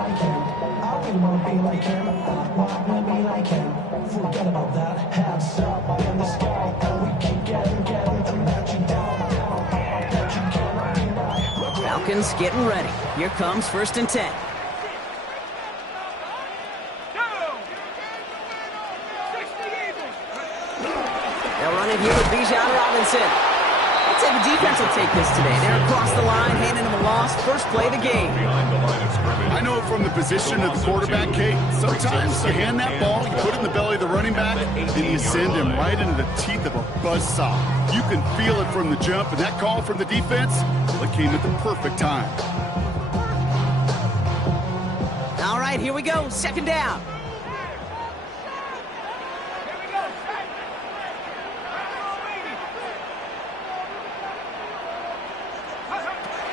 like him. I really wanna be like him. I wanna be like him. Forget about that. Hands up in the sky, and we keep getting, and let you down. That you cannot deny. Falcons getting ready. Here comes 1st and 10. They'll run it here with Bijan Robinson. I'd say the defense will take this today. They're across the line, handing them a loss. First play of the game. I know from the position of the quarterback, Kate, sometimes you hand that ball, you put it in the belly of the running back, and you send him right into the teeth of a buzzsaw. You can feel it from the jump, and that call from the defense, well, it came at the perfect time. All right, here we go. 2nd down.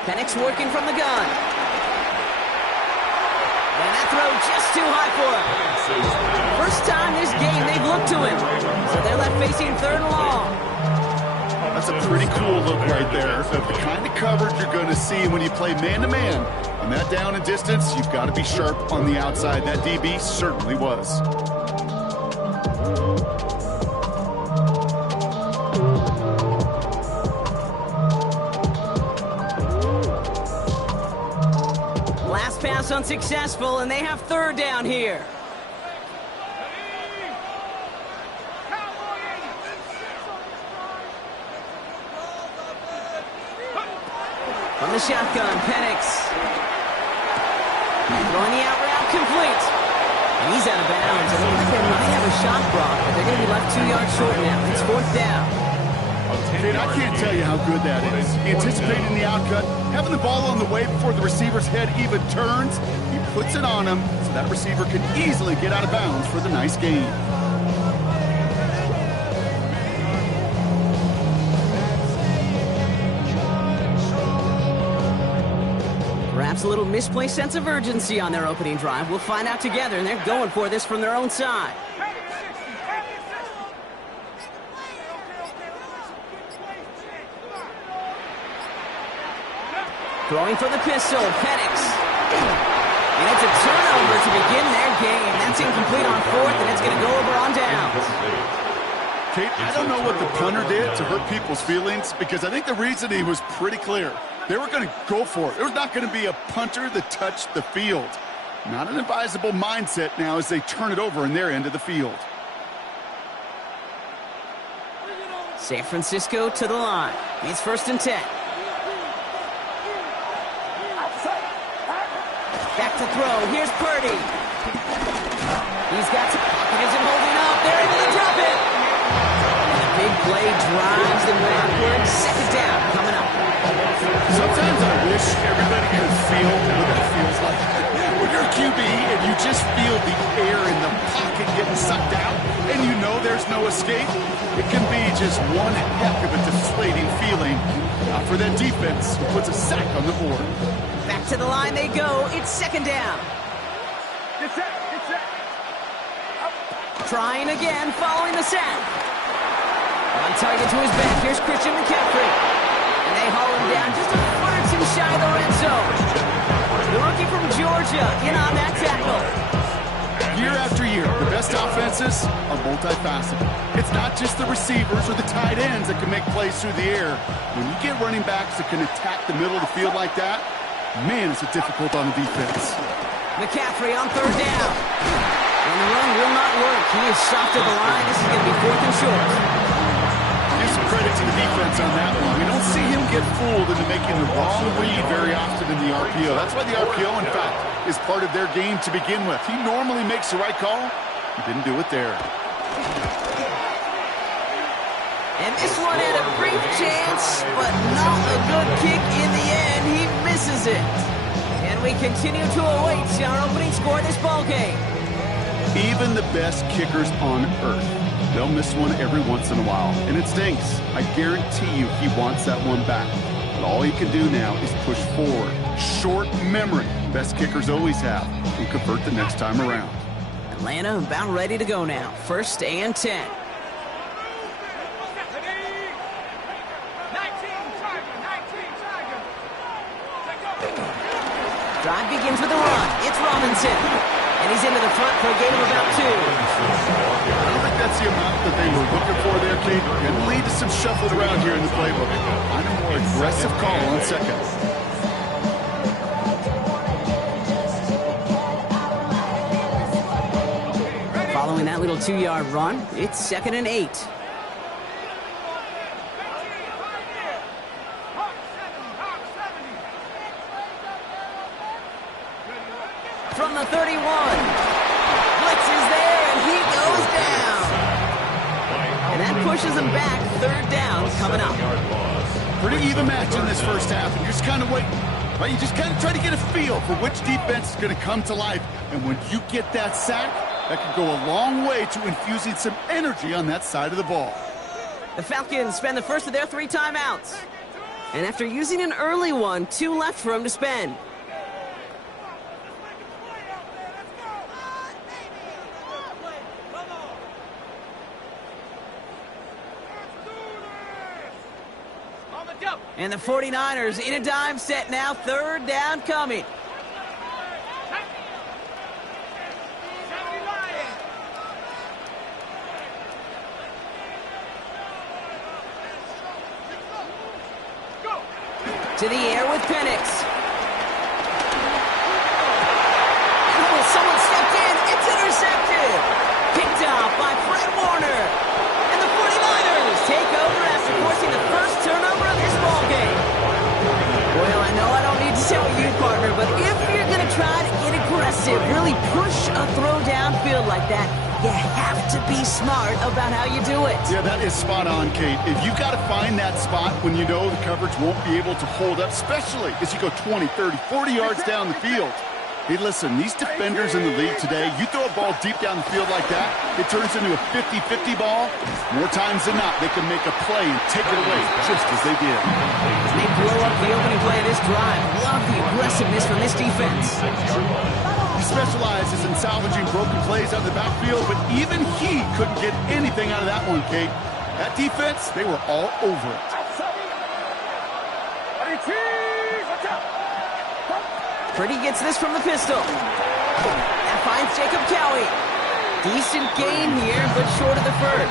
Penix working from the gun. And that throw just too high for him. First time this game they've looked to him. So they're left facing 3rd and long. That's a pretty cool look right there. The kind of coverage you're going to see when you play man-to-man. On that down and distance, you've got to be sharp on the outside. That DB certainly was. Last pass unsuccessful, and they have 3rd down here. From the shotgun, Penix. Throwing the out route complete. And he's out of bounds. It looks like they might have a shot block, but they're going to be left 2 yards short now. It's 4th down. Kate, I can't tell you how good that is. Anticipating the outcut, having the ball on the way before the receiver's head even turns, he puts it on him so that receiver can easily get out of bounds for the nice gain. Perhaps a little misplaced sense of urgency on their opening drive. We'll find out together, and they're going for this from their own side. Throwing for the pistol, Penix. And it's a turnover to begin their game. That's incomplete on 4th, and it's going to go over on downs. Kate, I don't know what the punter did to hurt people's feelings, because I think the reasoning was pretty clear. They were going to go for it. There was not going to be a punter that touched the field. Not an advisable mindset now as they turn it over in their end of the field. San Francisco to the line. It's 1st and 10. Back to throw. Here's Purdy. He's got some pocket. Isn't holding up. They're able to drop it. And a big play drives them backwards. 2nd down coming up. Sometimes I wish everybody could feel what that feels like. When you're a QB and you just feel the air in the pocket getting sucked out and you know there's no escape, it can be just one heck of a deflating feeling. For that defense, who puts a sack on the board. Back to the line they go. It's 2nd down. Get set. Trying again, following the sack. On target to his back. Here's Christian McCaffrey. And they haul him down just a foot or 2 shy of the red zone. The rookie from Georgia in on that tackle. Year after year, the best offenses are multifaceted. It's not just the receivers or the tight ends that can make plays through the air. When you get running backs that can attack the middle of the field like that, man, is it difficult on the defense. McCaffrey on 3rd down. And the run will not work. He is stopped at the line. This is going to be 4th and short. Give some credit to the defense on that one. We don't see him get fooled into making the wrong read very often in the RPO. That's why the RPO, in fact, is part of their game to begin with. He normally makes the right call. He didn't do it there. And this one had a brief chance, but not a good kick in the end. He misses it. And we continue to await our opening score of this ballgame. Even the best kickers on earth, they'll miss one every once in a while, and it stinks. I guarantee you he wants that one back. But all he can do now is push forward. Short memory, best kickers always have, and convert the next time around. Atlanta about ready to go now. 1st and 10. Drive begins. begins with a run. It's Robinson. And he's into the front for a gain of about 2. I don't think that's the amount that they were looking for there, Kate. Going to lead to some shuffling around here in the playbook. On a more aggressive call on second. Following that little 2-yard run, it's 2nd and 8. From the 31. Blitz is there, and he goes down. And that pushes him back. 3rd down coming up. Pretty even match in this first half, and you're just kind of waiting. Right? You just kind of try to get a feel for which defense is going to come to life. And when you get that sack, that can go a long way to infusing some energy on that side of the ball. The Falcons spend the first of their 3 timeouts. And after using an early one, 2 left for him to spend. And the 49ers in a dime set now. 3rd down coming. To the air with Penix. Oh, someone stepped in. It's intercepted. Picked off by Fred Warner. And the 49ers take over after forcing the first turnover of this ball game. Well, I know I don't need to tell you, partner, but if you're going to try to get aggressive, really push a throw downfield like that, you have to be smart about how you do it. Yeah, that is spot on, Kate. If you've got to find that spot when you know the coverage won't be able to hold up, especially as you go 20, 30, 40 yards down the field. Hey, listen, these defenders in the league today, you throw a ball deep down the field like that, it turns into a 50-50 ball. More times than not, they can make a play and take it away, just as they did. They blow up the opening play of this drive. Love the aggressiveness from this defense. He specializes in salvaging broken plays out of the backfield, but even he couldn't get anything out of that one, Kate. That defense, they were all over it. Purdy gets this from the pistol. That finds Jacob Cowie. Decent gain here, but short of the first.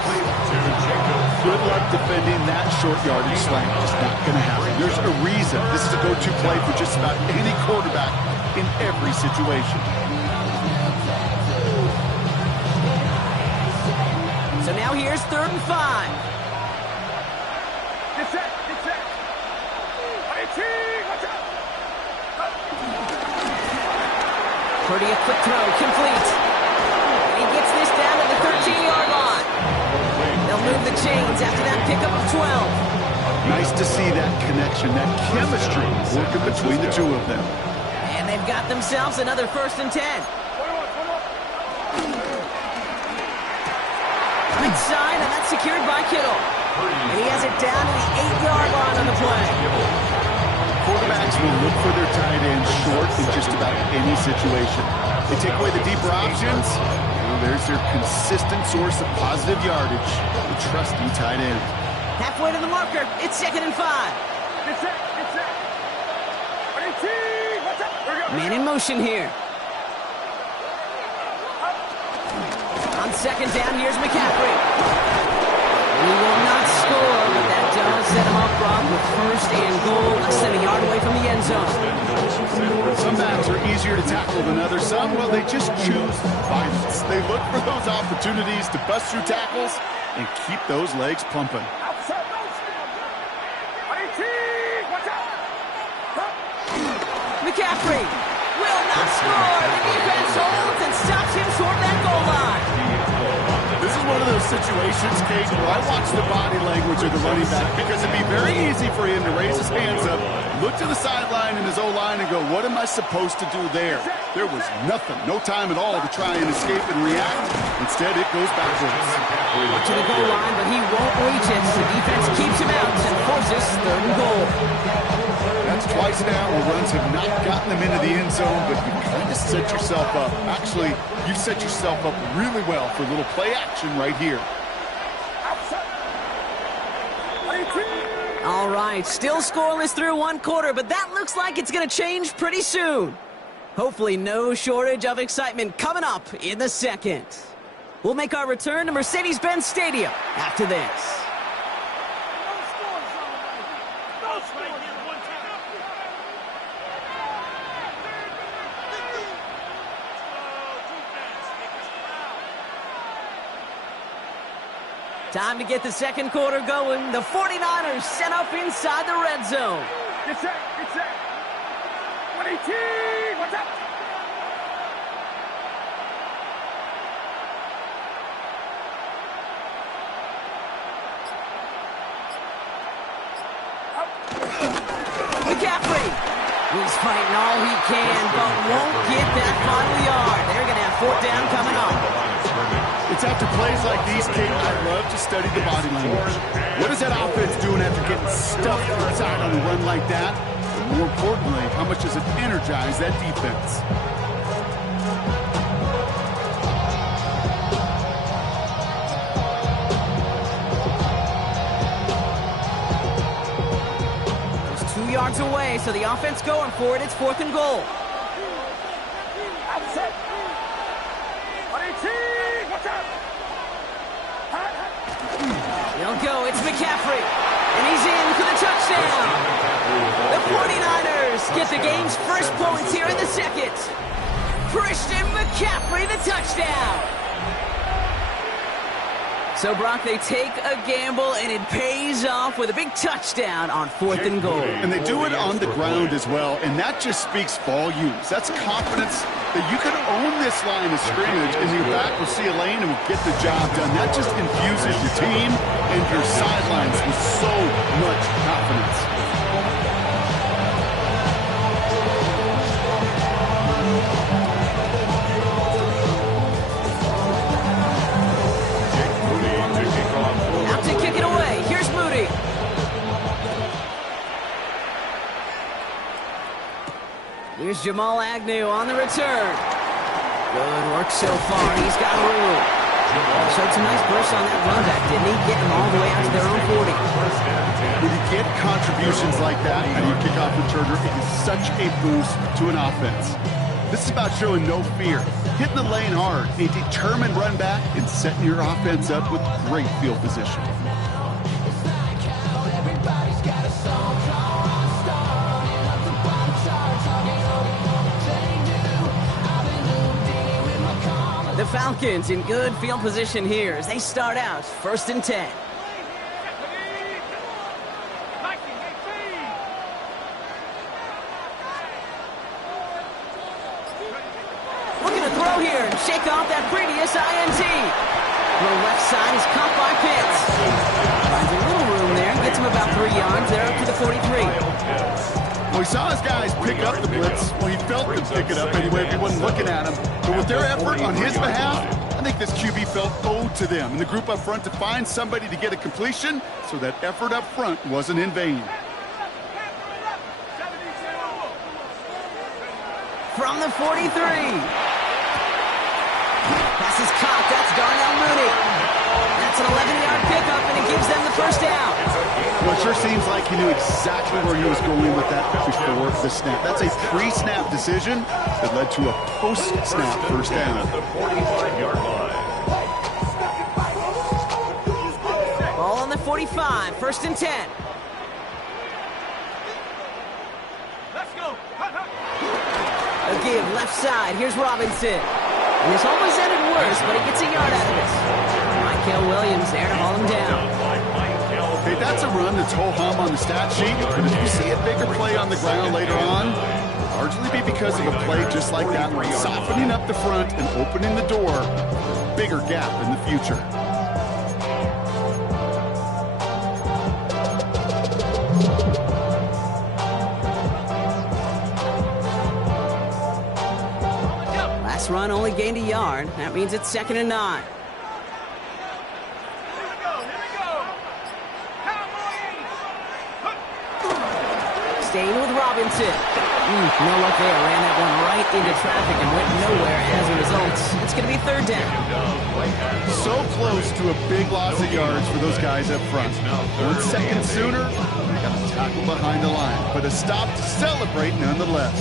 Good luck defending that short yardage slant. Just not going to happen. There's a reason this is a go-to play for just about any quarterback in every situation. So now here's 3rd and 5. Get set, get set. Watch out. Purdy, a quick throw, complete. And he gets this down to the 13-yard line. They'll move the chains after that pickup of 12. Nice to see that connection, that chemistry working between the two of them. And they've got themselves another 1st and 10. Right side, and that's secured by Kittle. And he has it down to the 8-yard line on the play. Quarterbacks will look for their tight end short in just about any situation. They take away the deeper options. Well, there's their consistent source of positive yardage, the trusty tight end. Halfway to the marker, it's 2nd and 5. Get set, get set. Watch out. Man in motion here. On 2nd down, here's McCaffrey. He will not score, but that does set him up wrong with 1st and goal, less than a yard away from the end zone. Some backs are easier to tackle than others. Some, well, they just choose violence. They look for those opportunities to bust through tackles and keep those legs pumping. McCaffrey will not score. The defense holds and stops him short of that goal line. This is one of those situations, Kate, where I watch the body language of the running back because it'd be very easy for him to raise his hands up, look to the sideline in his O-line and go, what am I supposed to do there? There was nothing, no time at all to try and escape and react. Instead, it goes backwards. To the goal line, but he won't reach it. The defense keeps him out and forces 3rd and goal. That's twice now where runs have not gotten them into the end zone, but you kind of set yourself up. Actually, you've set yourself up really well for a little play action right here. All right, still scoreless through 1 quarter, but that looks like it's going to change pretty soon. Hopefully no shortage of excitement coming up in the second. We'll make our return to Mercedes-Benz Stadium after this. Time to get the second quarter going. The 49ers set up inside the red zone. Get set, get set. 118, what's up? McCaffrey. He's fighting all he can, but won't get that final yard. They're going to have fourth down coming up. It's after plays like these, Kate, I love to study the body language. What is that offense doing after getting stuffed inside on a run like that? And more importantly, how much does it energize that defense? It's 2 yards away, so the offense going for it. It's fourth and goal. Set. 118, what's up? He'll go. It's McCaffrey. And he's in for the touchdown. The 49ers get the game's first points here in the second. Christian McCaffrey, the touchdown. So, Brock, they take a gamble, and it pays off with a big touchdown on fourth and goal. And they do it on the ground as well, and that just speaks volumes. That's confidence that you can own this line of scrimmage, and your back will see a lane and will get the job done. That just infuses your team and your sidelines with so much confidence. Out to kick it away. Here's Moody. Here's Jamal Agnew on the return. Good work so far. He's got room. Showed some nice bursts on that run back, didn't he? Getting them all the way out to their own 40. When you get contributions like that and you kick off returner, it is such a boost to an offense. This is about showing no fear, hitting the lane hard, a determined run back, and setting your offense up with great field position. The Falcons in good field position here as they start out first and 10. Looking to throw here and shake off that previous INT. The left side is caught by Pitts. Finds a little room there, gets him about 3 yards. They're up to the 43. Well, he saw his guys pick up the blitz. Well, he felt them pick it up anyway if he wasn't looking at him. But with their effort on his behalf, I think this QB felt owed to them and the group up front to find somebody to get a completion, so that effort up front wasn't in vain. From the 43. Pass is caught. That's Darnell Mooney. That's an 11-yard pickup, and it gives them the first down. Well, it sure seems like he knew exactly where he was going with that before the snap. That's a pre-snap decision that led to a post-snap first down. Ball on the 45, first and 10. Let's go. A give left side. Here's Robinson. And this almost ended worse, but he gets a yard out of this. Michael Williams there to haul him down. Hey, that's a run that's ho-hum on the stat sheet, but if you see a bigger play on the ground later on, it'll largely be because of a play just like that one, softening up the front and opening the door, bigger gap in the future. Last run only gained a yard. That means it's second and 9. Staying with Robinson. No luck there. Ran that one right into traffic and went nowhere as a result. It's going to be third down. So close to a big loss of yards for those guys up front. 1 second sooner, they got a tackle behind the line, but a stop to celebrate nonetheless.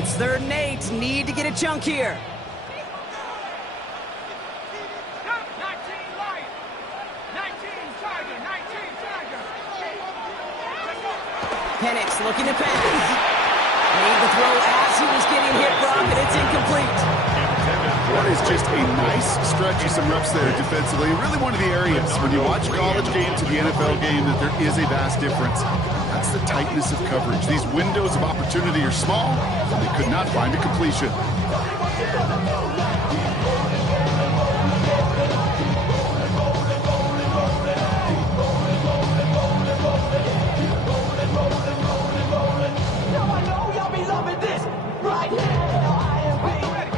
It's 3rd and 8. Need to get a chunk here. 19 Lion. 19 Tiger. 19 Tiger. Penix looking to pass. Made the throw as he was getting hit, Brock, and it's incomplete. That is just a nice stretch of some reps there defensively. Really one of the areas when you watch college game to the NFL game that there is a vast difference. That's the tightness of coverage. These windows of opportunity are small, and they could not find a completion.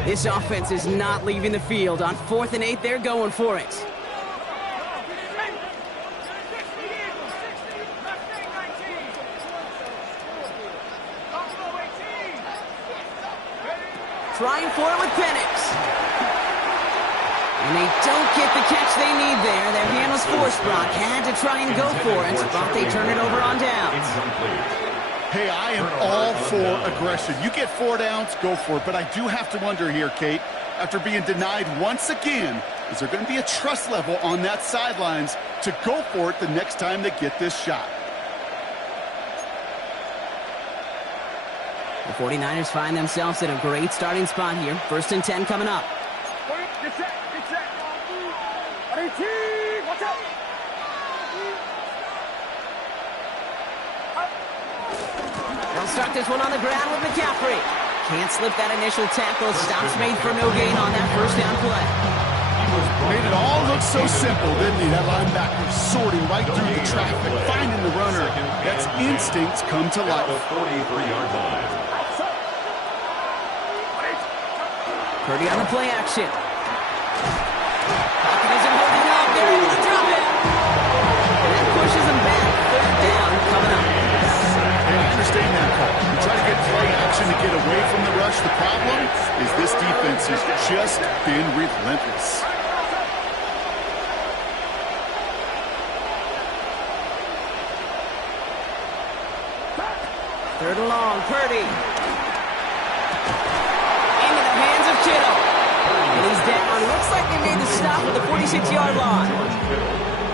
This offense is not leaving the field. On 4th and 8, they're going for it. Trying for it with Penix. And they don't get the catch they need there. Their hand was forced, Brock. Had to try and go for it, but they turn it over on downs. Hey, I am all for aggression. You get 4 downs, go for it. But I do have to wonder here, Kate, after being denied once again, is there going to be a trust level on that sidelines to go for it the next time they get this shot? The 49ers find themselves at a great starting spot here. 1st and 10 coming up. Get set. Get set. 18. Watch out. They'll start this one on the ground with McCaffrey. Can't slip that initial tackle. Stops made for no gain on that 1st down play. Made it all look so simple, didn't he? That linebacker sorting right through the traffic, finding the runner. That's instincts come to life. 43-yard line. Purdy on the play action. Pocket isn't holding up. They're able to drop it. And that pushes them back. 3rd down coming up. Hey, I understand that call. You try to get play action to get away from the rush. The problem is this defense has just been relentless. Third and long, Purdy. Into the hands of Kittle. And he's down. Looks like they made the stop at the 46-yard line.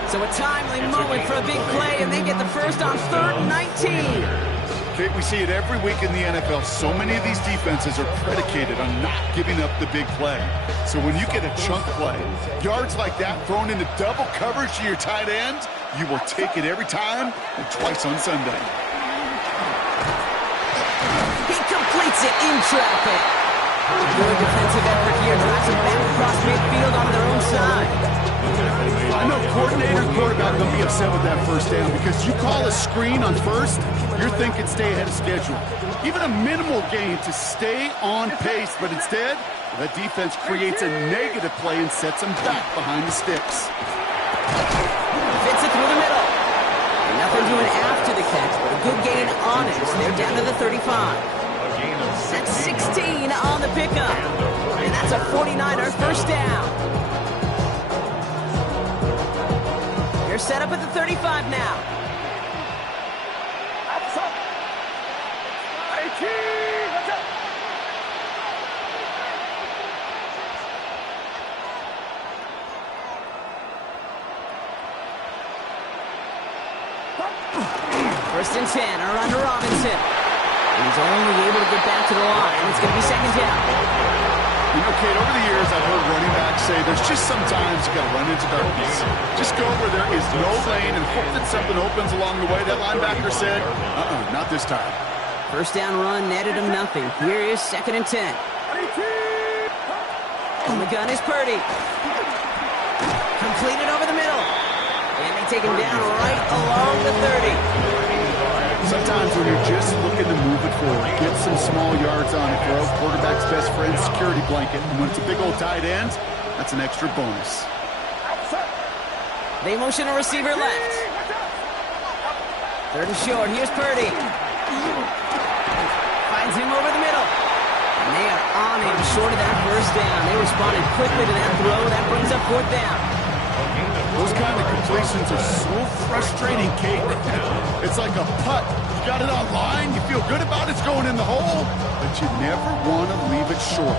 So a timely moment for a big play, and they get the first on 3rd and 19. Kate, we see it every week in the NFL. So many of these defenses are predicated on not giving up the big play. So when you get a chunk play, yards like that thrown into double coverage to your tight end, you will take it every time and twice on Sunday. He completes it in traffic. Good defensive effort here. Drives them back across midfield on their own side. I know coordinator and quarterback will be upset with that 1st down because you call a screen on 1st, you're thinking stay ahead of schedule. Even a minimal gain to stay on pace, but instead, the defense creates a negative play and sets them back behind the sticks. Fits it through the middle. And nothing doing after the catch, but a good gain on it. So they're down to the 35. That's 16 on the pickup. And that's a 49er 1st down. They're set up at the 35 now. 18. Watch out. First and 10, around to Robinson. He's only able to get back to the line. It's going to be 2nd down. You know, Kate, over the years, I've heard running backs say there's just sometimes you got to run into darkness. Just go where there is no lane and hope that something opens along the way. That linebacker said, not this time. 1st down run netted him nothing. Here is 2nd and 10. On the gun is Purdy. Completed over the middle. And they take him down right along the 30. Sometimes when you're just looking to move it forward, get some small yards on a throw, quarterback's best friend, security blanket. And when it's a big old tight end, that's an extra bonus. They motion a receiver left. 3rd and short. Here's Purdy. Finds him over the middle. And they are on him short of that 1st down. They responded quickly to that throw. That brings up 4th down. Those kind of completions are so frustrating, Kate. It's like a putt You got it online, you feel good about it's going in the hole, but you never want to leave it short.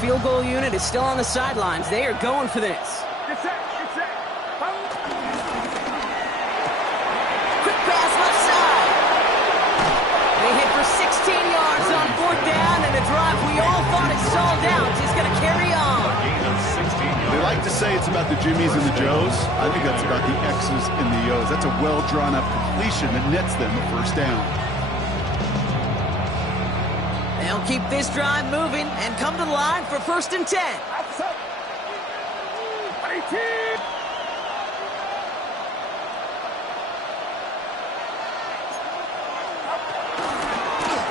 Field goal unit is still on the sidelines. They are going for this. Get set. Get set. Quick pass left side. They hit for 16 yards on 4th down, and a drive we all thought had stalled out is going to carry on. They like to say it's about the Jimmies and the Joes. I think that's about the X's and the O's. That's a well-drawn-up completion that nets them a first down. They'll keep this drive moving and come to the line for 1st and 10. Outside. 18.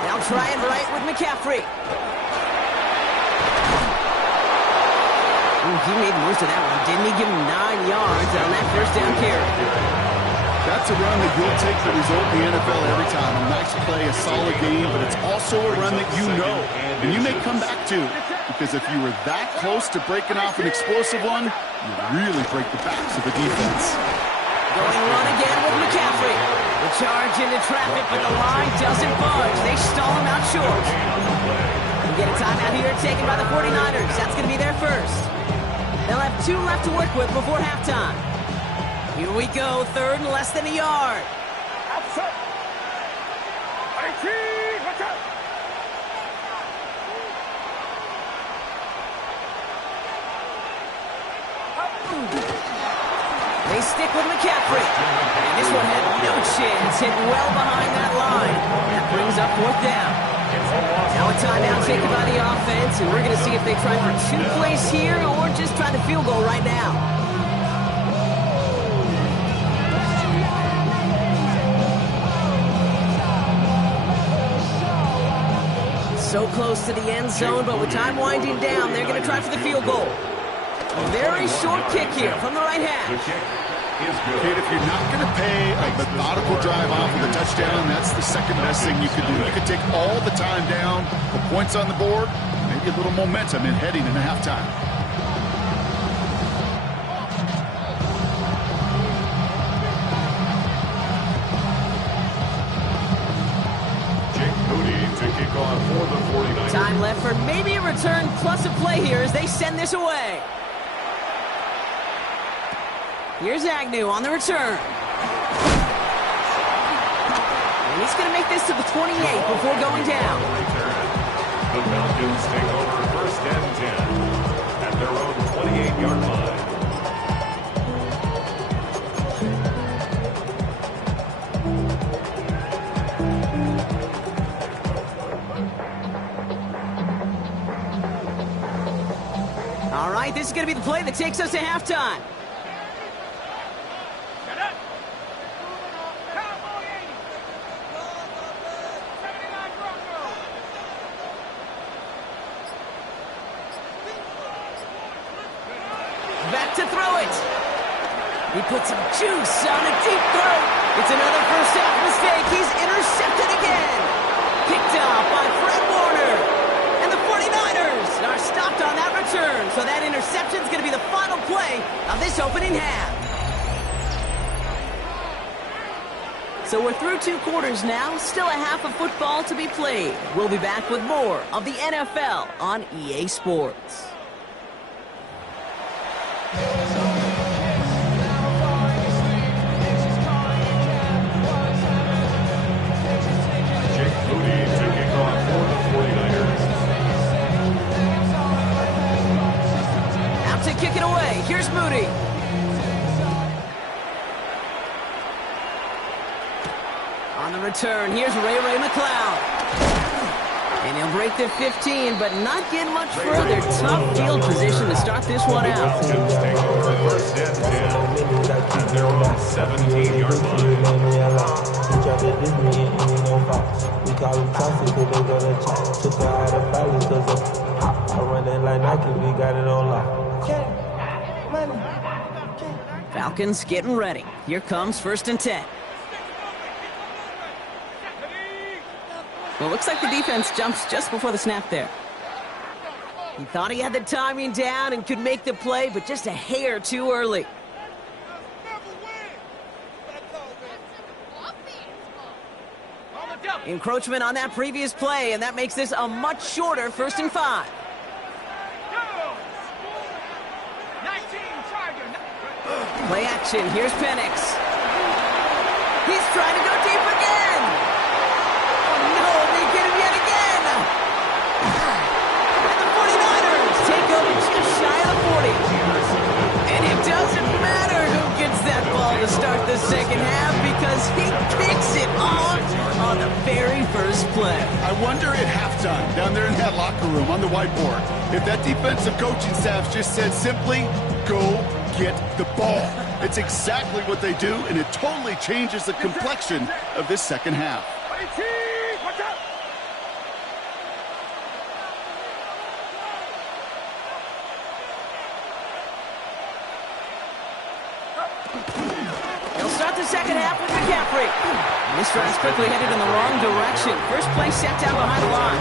They'll try it right with McCaffrey. Ooh, he made most of that one, didn't he? Give him 9 yards on that 1st down carry. That's a run that you'll take the result in the NFL every time. A nice play, a solid game, but it's also a run that you know and you may come back to, because if you were that close to breaking off an explosive one, you really break the backs of the defense. Going run again with McCaffrey. The charge into traffic, but the line doesn't budge. They stall him out short. We get a timeout here taken by the 49ers. That's going to be their first. They'll have 2 left to work with before halftime. Here we go, 3rd and less than a yard. Outside. 18. Watch out. They stick with McCaffrey. And this one had no chance, hit well behind that line. That brings up 4th down. Now a timeout taken by the offense, and we're going to see if they try for 2 plays here or just try the field goal right now. So close to the end zone, but with time winding down, they're going to try for the field goal. A very short kick here from the right hash. Kid, if you're not going to pay a methodical drive off with a touchdown, that's the second best thing you could do. You could take all the time down, the points on the board, maybe a little momentum in heading into halftime. Time left for maybe a return plus a play here as they send this away. Here's Agnew on the return. And he's going to make this to the 28 before going down. The Falcons take over 1st and 10 at their own 28-yard line. All right, this is going to be the play that takes us to halftime. Get up. Cowboy 80. 79 Broncos. Back to throw it. He puts some juice on a deep throw. It's another 1st half mistake. He's intercepted again. Picked up by Fred Warner. And the 49ers are stopped on that return. So that interception is going to be the final play of this opening half. So we're through 2 quarters now. Still a half of football to be played. We'll be back with more of the NFL on EA Sports. Kick it away. Here's Moody. On the return, here's Ray McCloud. And he'll break the 15, but not get much further. Tough field position to start this one out. Falcons take over 1st and 10 at their own 17-yard line. We call them toxic because they gonna took her out of balance because I run that like Nike, we got it on lock. Falcons getting ready. Here comes 1st and 10. Well, it looks like the defense jumps just before the snap there. He thought he had the timing down and could make the play, but just a hair too early. Encroachment on that previous play, and that makes this a much shorter 1st and 5. Play action, here's Penix. He's trying to go deep again. Oh no, they get him yet again. And the 49ers take over just shy of the 40. And it doesn't matter who gets that ball to start the second half because he kicks it off on the very first play. I wonder at halftime, down there in that locker room on the whiteboard, if that defensive coaching staff just said simply, go get the ball. It's exactly what they do, and it totally changes the complexion of this second half. Watch out! He'll start the second half with McCaffrey. And this drive's quickly headed in the wrong direction. First play set down behind the line.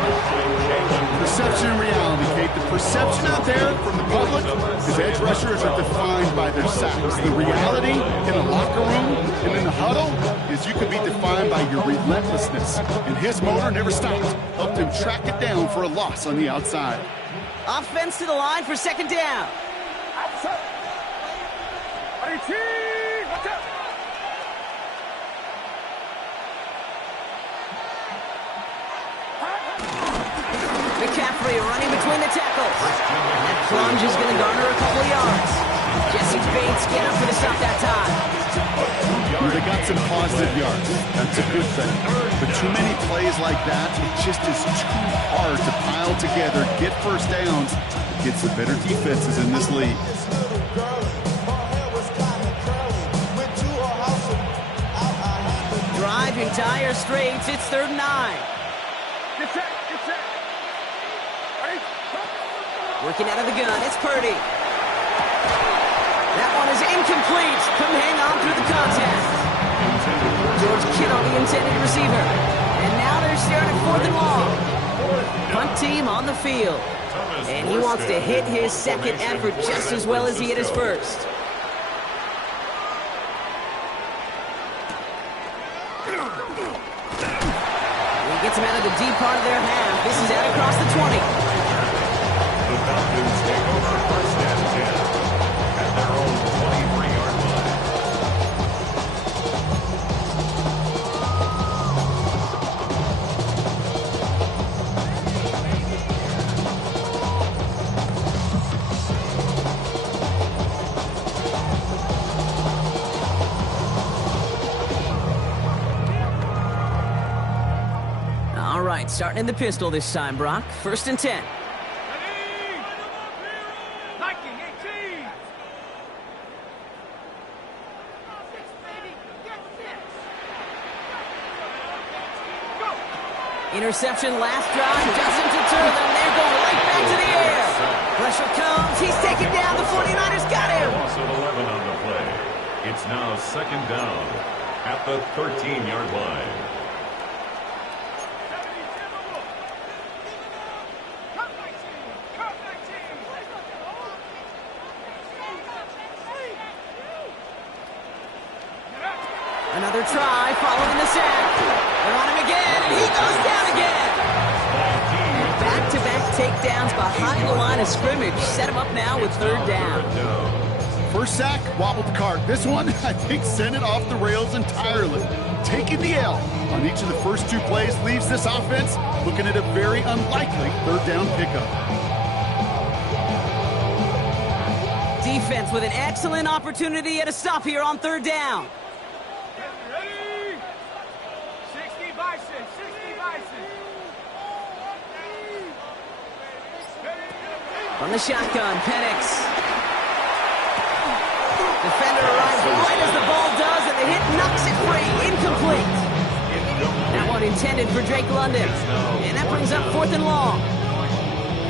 Perception and reality, Kate. The perception out there from the public is edge rushers are defined by their sacks. The reality in the locker room and in the huddle is you can be defined by your relentlessness. And his motor never stopped. Helped him track it down for a loss on the outside. Offense to the line for 2nd down. Outside! 18! Watch out! McCaffrey running between the tackles. And that plunge is going to garner a couple of yards. Jesse Bates get up for the stop that time. Well, they got some positive yards. That's a good thing. But too many plays like that, it just is too hard to pile together, get first downs against the better defenses in this league. Drive entire straights. It's 3rd and 9. Get set! Get set! Ready? Working out of the gun. It's Purdy. That one is incomplete. Couldn't hang on through the contact. George Kittle, the intended receiver. And now they're staring at 4th and long. Punt team on the field. And he wants to hit his second effort just as well as he hit his first. He gets him out of the deep part of their half. This is out across the 20. The Falcons take over 1st and 10 at their own 23-yard line. All right, starting in the pistol this time, Brock. 1st and 10. Interception last drive doesn't deter them. They're going right back to the air. Pressure comes. He's taken down. The 49ers got him. Loss of 11 on the play. It's now 2nd down at the 13-yard line. Another try following the sack. They're on him again, and he goes down again. Back-to-back takedowns behind the line of scrimmage. Set him up now with 3rd down. First sack, wobbled the cart. This one, I think, sent it off the rails entirely. Taking the L on each of the first 2 plays leaves this offense looking at a very unlikely 3rd down pickup. Defense with an excellent opportunity at a stop here on 3rd down. Ready? 60 Bison! 60 Bison! From the shotgun, Penix. Defender arrives right as the ball does, and the hit knocks it free. Incomplete. That one intended for Drake London. And that brings up 4th and long.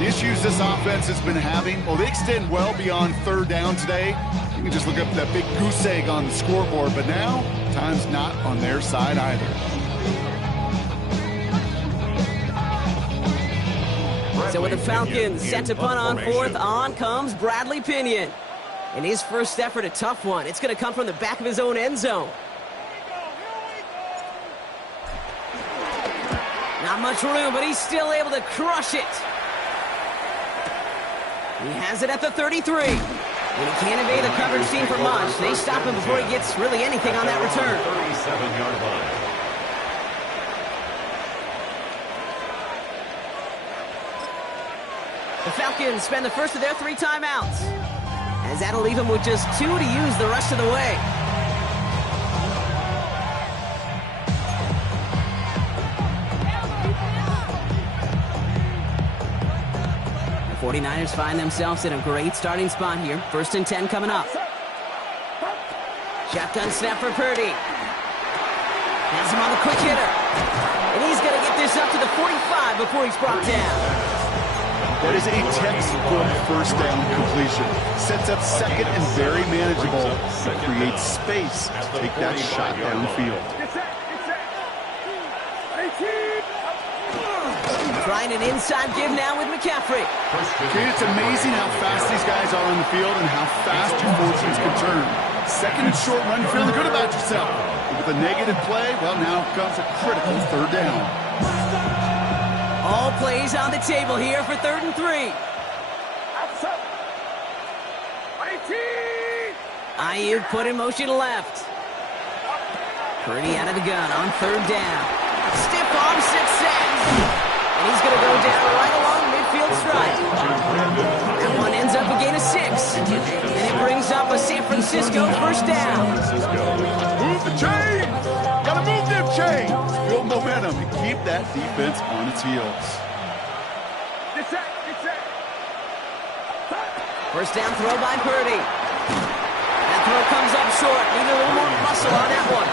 The issues this offense has been having, well, they extend well beyond third down today. You can just look up that big goose egg on the scoreboard, but now time's not on their side either. So with the Falcons set to punt on fourth, on comes Bradley Pinion. In his first effort, a tough one. It's going to come from the back of his own end zone. Not much room, but he's still able to crush it. He has it at the 33. And he can't evade the coverage team for much. They stop him before he gets really anything on that return. 37-yard line. The Falcons spend the first of their 3 timeouts, as that'll leave him with just 2 to use the rest of the way. The 49ers find themselves in a great starting spot here. 1st and 10 coming up. Shotgun snap for Purdy. Has him on the quick hitter. And he's going to get this up to the 45 before he's brought down. That is a textbook first down completion. Sets up second and very manageable. Creates space to take that shot downfield. Trying an inside give now with McCaffrey. Okay, it's amazing how fast these guys are on the field and how fast your fortunes can turn. Second and short run, feeling good about yourself. With a negative play, well, now comes a critical third down. All plays on the table here for 3rd and 3. Ayuk put in motion left. Purdy out of the gun on 3rd down. Stiff arm success. And he's going to go down right along midfield strike. That one ends up a gain of 6. And it brings up a San Francisco first down. Move the chains! Gotta move them chains! Build momentum and keep that defense on its heels. First down throw by Purdy. That throw comes up short. Need a little more muscle on that one.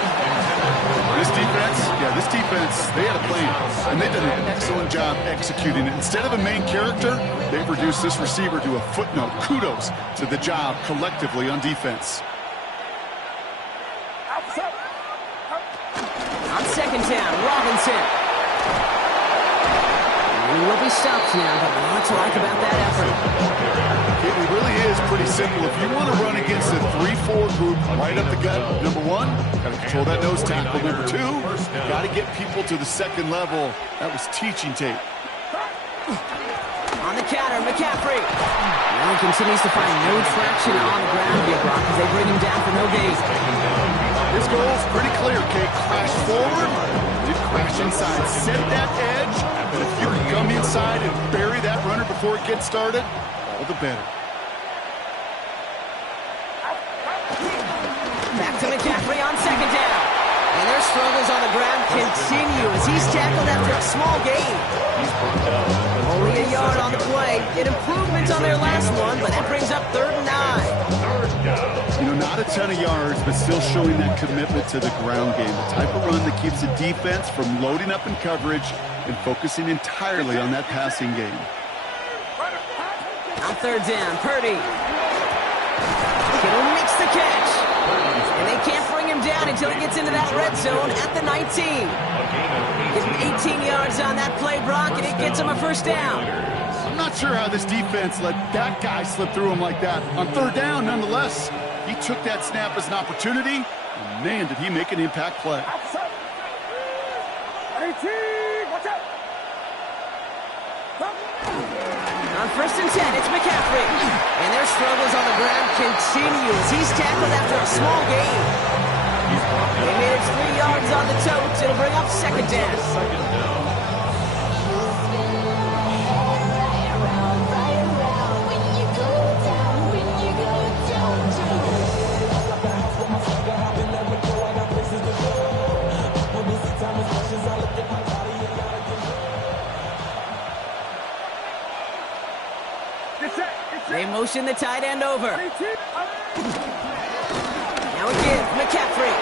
This defense, they had a plan, and they did an excellent job executing it. Instead of a main character, they've reduced this receiver to a footnote. Kudos to the job collectively on defense. On 2nd down, Robinson. He will be stopped now, but not to like about that effort. It really is pretty simple. If you want to run against a 3-4 group right up the gut, number 1, got to control that nose tackle. Number 2, got to get people to the second level. That was teaching tape. On the counter, McCaffrey. Now he continues to find no traction on the ground here, Brock, as they bring him down for no gain. His goal is pretty clear, Kate. Crash forward, then crash inside. Set that edge, but if you can come inside and bury that runner before it gets started, all the better. Back to McCaffrey on 2nd down. And their struggles on the ground continue as he's tackled after a small gain. Only a yard on the play. An improvement on their last one, but that brings up 3rd and 9. You know, not a ton of yards, but still showing that commitment to the ground game. The type of run that keeps the defense from loading up in coverage and focusing entirely on that passing game. On 3rd down, Purdy. He'll mix the catch. And they can't bring him down until he gets into that red zone at the 19. Getting 18 yards on that play, Brock, and it gets him a first down. I'm not sure how this defense let that guy slip through him like that. On 3rd down, nonetheless, he took that snap as an opportunity, and man, did he make an impact play. On 1st and 10, it's McCaffrey. And their struggles on the ground continue as he's tackled after a small gain. They made it 3 yards on the totes. It'll bring up 2nd down. They motion the tight end over. Now again, McCaffrey.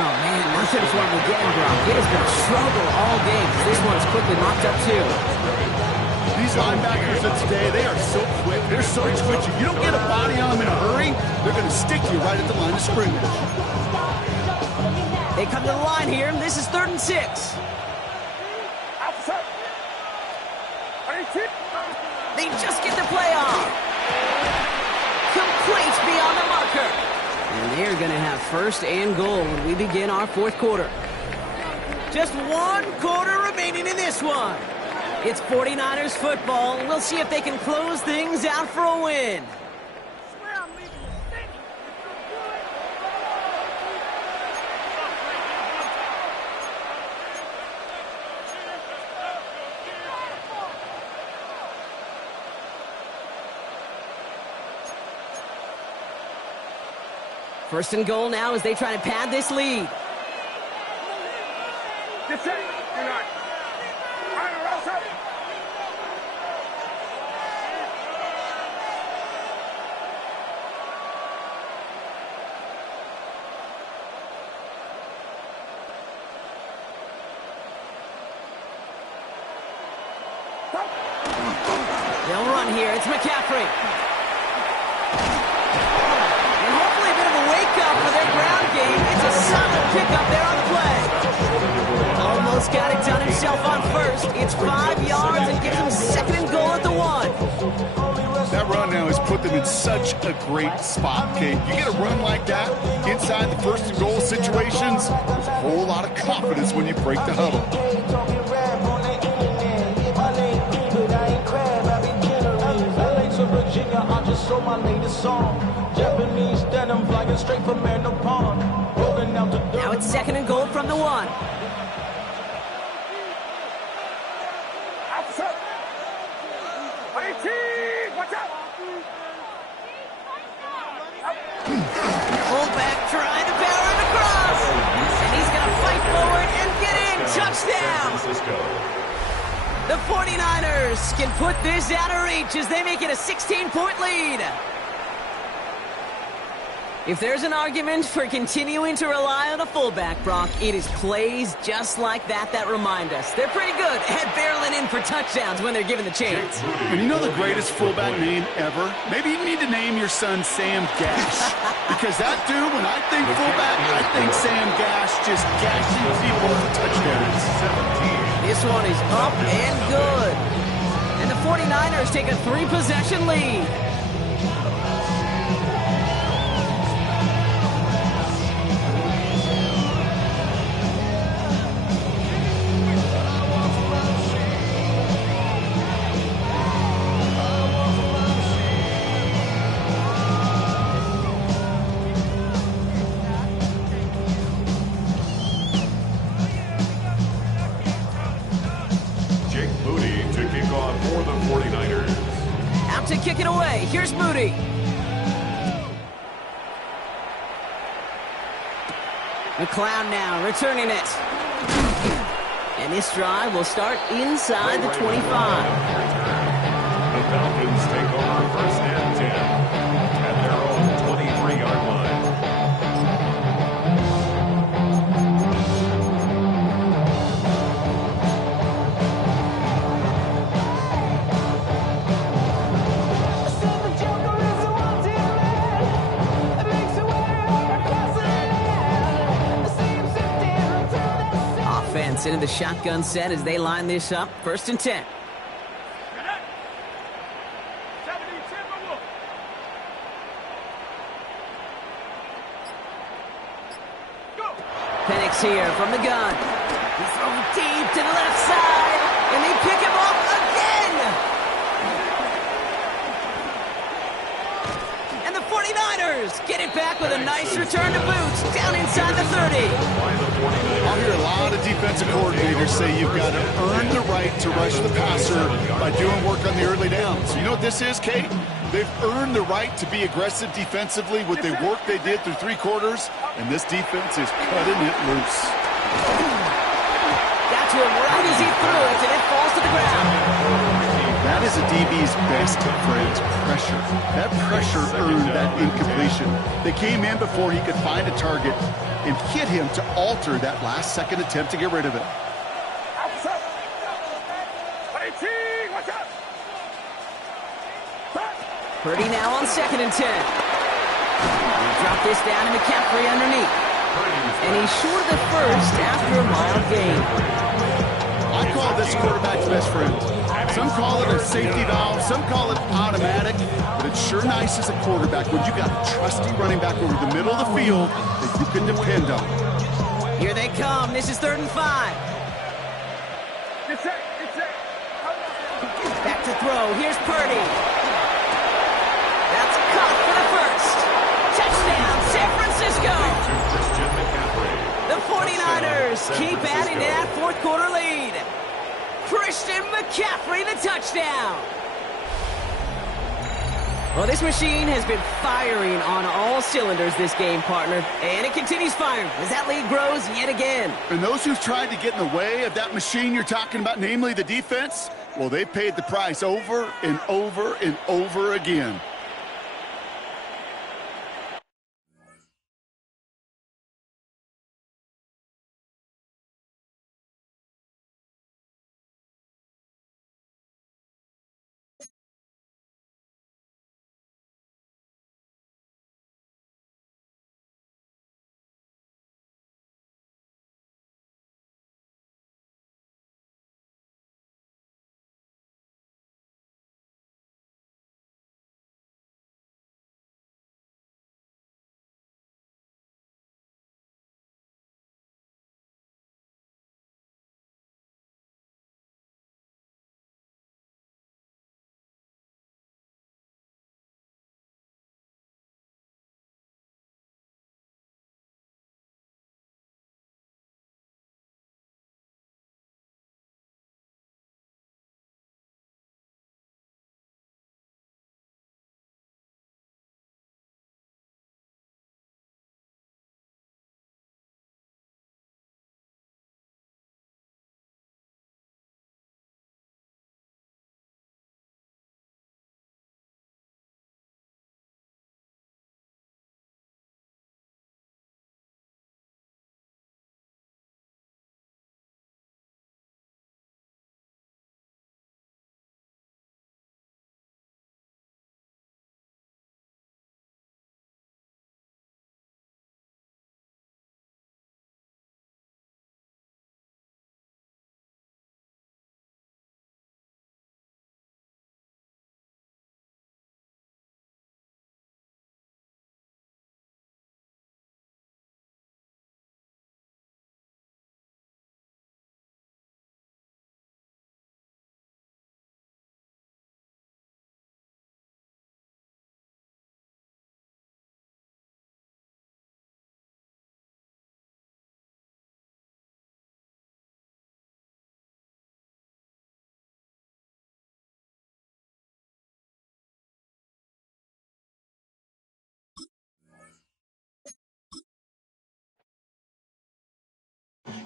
Oh, man, nothing from the getting, Brock. It has been a struggle all game. This one's quickly mopped up, too. These linebackers of today, they are so quick. They're so twitchy. You don't get a body on them in a hurry, they're going to stick you right at the line of scrimmage. They come to the line here. This is 3rd and 6. They just get the play off. Complete beyond the marker. And they're going to have 1st and goal when we begin our 4th quarter. Just 1 quarter remaining in this one. It's 49ers football. We'll see if they can close things out for a win. First and goal now as they try to pad this lead. They'll run here. It's McCaffrey. And hopefully a bit of a wake-up for their ground game. It's a solid pickup there on the play. Almost got it done himself on first. It's 5 yards and gives him 2nd and goal at the 1. That run now has put them in such a great spot, Kate. You get a run like that inside the 1st and goal situations, there's a whole lot of confidence when you break the huddle. Virginia, I just sold my latest song. Japanese denim flying straight from Manopon. Rolling out the dirt. Now it's 2nd and goal from the 1. Fullback trying to power it across. And he's going to fight forward and get in. Touchdown. The 49ers can put this out of reach as they make it a 16-point lead. If there's an argument for continuing to rely on a fullback, Brock, it is plays just like that that remind us. They're pretty good at barreling in for touchdowns when they're given the chance. And you know the greatest fullback name ever? Maybe you need to name your son Sam Gash. Because that dude, when I think fullback, I think Sam Gash just gashing people for touchdowns. This one is up and good. And the 49ers take a 3-possession lead. To kick it away. Here's Moody. McLeod now returning it. And this drive will start inside the 25. The Falcons take over 1st and 10 at their own 23-yard line. Into the shotgun set as they line this up. 1st and 10. Penix here from the gun. He throws deep to the left side, and they pick him off again. And the 49ers get it back with a nice return to boots down inside the 30. I'll hear a lot of defensive coordinators say you've got to earn the right to rush the passer by doing work on the early downs. You know what this is, Kate? They've earned the right to be aggressive defensively with the work they did through 3 quarters, and this defense is cutting it loose. Got to him right as he threw it, and it falls to the ground. That is a DB's best friend, pressure. That pressure earned that incompletion. They came in before he could find a target and hit him to alter that last-second attempt to get rid of it. Watch out! Purdy now on 2nd and 10. Drop this down to McCaffrey underneath. And he's short of the first after a mild gain. I call this quarterback's best friend. Some call it a safety valve, some call it automatic, but it's sure nice as a quarterback when you got a trusty running back over the middle of the field that you can depend on. Here they come. This is 3rd and 5. Get set. Back to throw. Here's Purdy. That's caught for the first. Touchdown, San Francisco. The 49ers keep adding to that fourth quarter lead. Christian McCaffrey, the touchdown. Well, this machine has been firing on all cylinders this game, partner. And it continues firing as that lead grows yet again. And those who've tried to get in the way of that machine you're talking about, namely the defense, well, they paid the price over and over and over again.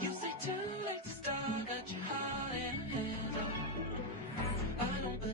You say too late to start, got your heart in hand. I don't believe.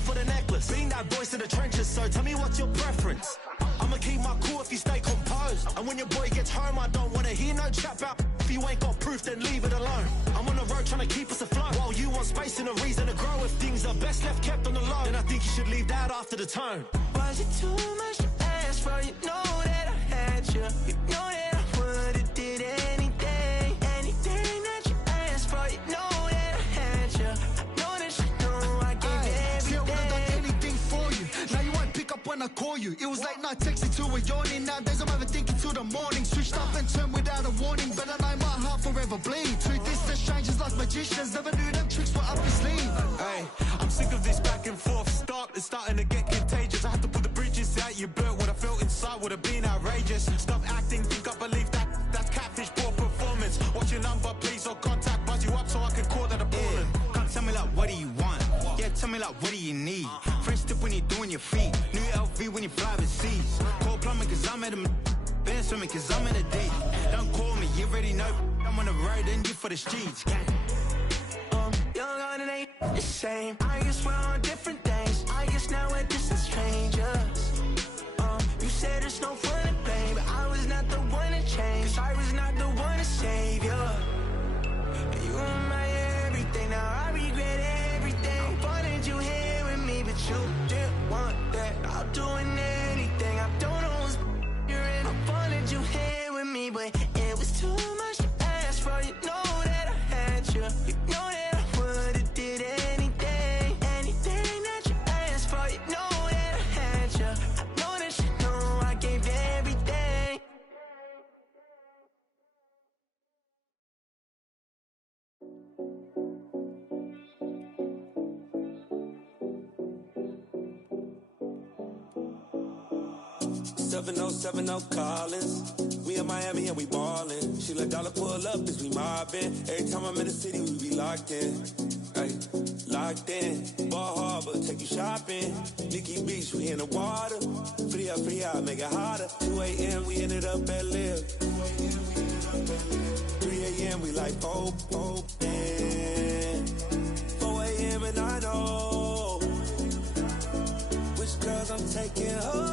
For the necklace, being that voice in the trenches, so tell me what's your preference. I'ma keep my cool if you stay composed. And when your boy gets home, I don't wanna hear no chat about. If you ain't got proof, then leave it alone. I'm on the road trying to keep us afloat, while you want space and a reason to grow. If things are best left kept on the low, then I think you should leave that after the tone. Was it too much to ask for? You know that I had you. You know that I would've did anything. Anything that you asked for. You know that I had you. I know that you know I gave you everything. See, I would've done anything for you. Now you won't pick up when I call you. It was late night texting to a yawning. Nowadays I'm overthinking till the morning. Switched up and turned without a warning, but I know my heart forever bleed. Two distant strangers like magicians. Never knew them tricks were up your sleeve. Hey, I'm sick of this back and forth. It's starting to get contagious. I have to put the bridges out. that you built, what I felt inside would have been outrageous. Stop acting, think I believe that that's catfish, poor performance. What's your number, please, or contact, buzz you up so I can call that appalling. Can't tell me like, what do you want? Yeah, tell me like, what do you need? French tip when you're doing your feet. New LV when you fly overseas. Call plumbing cause I'm at a been swimming cause I'm in a date. Don't call me, you already know I'm on the road and you for the streets. Young on it ain't the same. I guess we're on different days. I guess now we're distant strangers. You said there's no fun to blame, but I was not the one to change. 'Cause I was not the one to save you. You were my everything, now I regret everything. I wanted you here with me, but you didn't want that. I'm doing anything, I don't know what's you're in. I wanted you here with me, but it was too much to ask for. You know that I had you. You know that I would've did anything, anything that you asked for. You know that I had you. I know that you know I gave everything. Seven oh 70 Collins. We in Miami and we ballin'. She let dollar pull up as we mobbin'. Every time I'm in the city, we be locked in. Ay, locked in. Ball Harbor, take you shopping. Nikki Beach, we in the water. Free up, make it hotter. 2 a.m. we ended up at Live. 3 a.m. we like Pope. 4 a.m. and I know which girls I'm taking home.